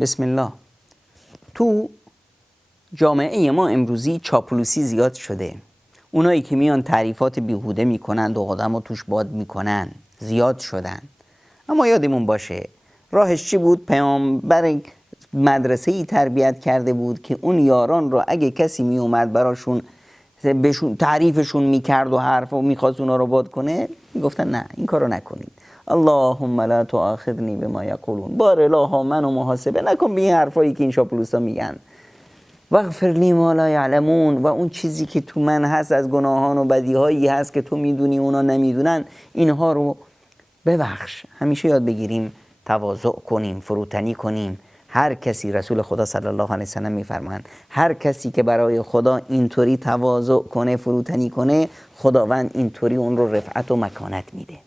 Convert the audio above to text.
بسم الله. تو جامعه ما امروزی چاپلوسی زیاد شده. اونایی که میان تعریفات بیهوده میکنند و آدم رو توش باد میکنن زیاد شدن. اما یادمون باشه راهش چی بود؟ پیامبر مدرسه ای تربیت کرده بود که اون یاران رو اگه کسی میومد براشون بهشون تعریفشون میکرد و حرف و میخواست اونا رو باد کنه، میگفتن نه این کارو نکنید. اللهم لا تؤاخذنی بما یقولون، بار الها منو محاسبه نکن به این حرفایی که این چاپلوسا میگن. واغفر لی ما لا یعلمون، و اون چیزی که تو من هست از گناهان و بدیهایی هست که تو میدونی اونا نمیدونن، اینها رو ببخش. همیشه یاد بگیریم تواضع کنیم، فروتنی کنیم. هر کسی، رسول خدا صلی الله علیه و سلم میفرمایند هر کسی که برای خدا اینطوری تواضع کنه، فروتنی کنه، خداوند اینطوری اون رو رفعت و مکانت میده.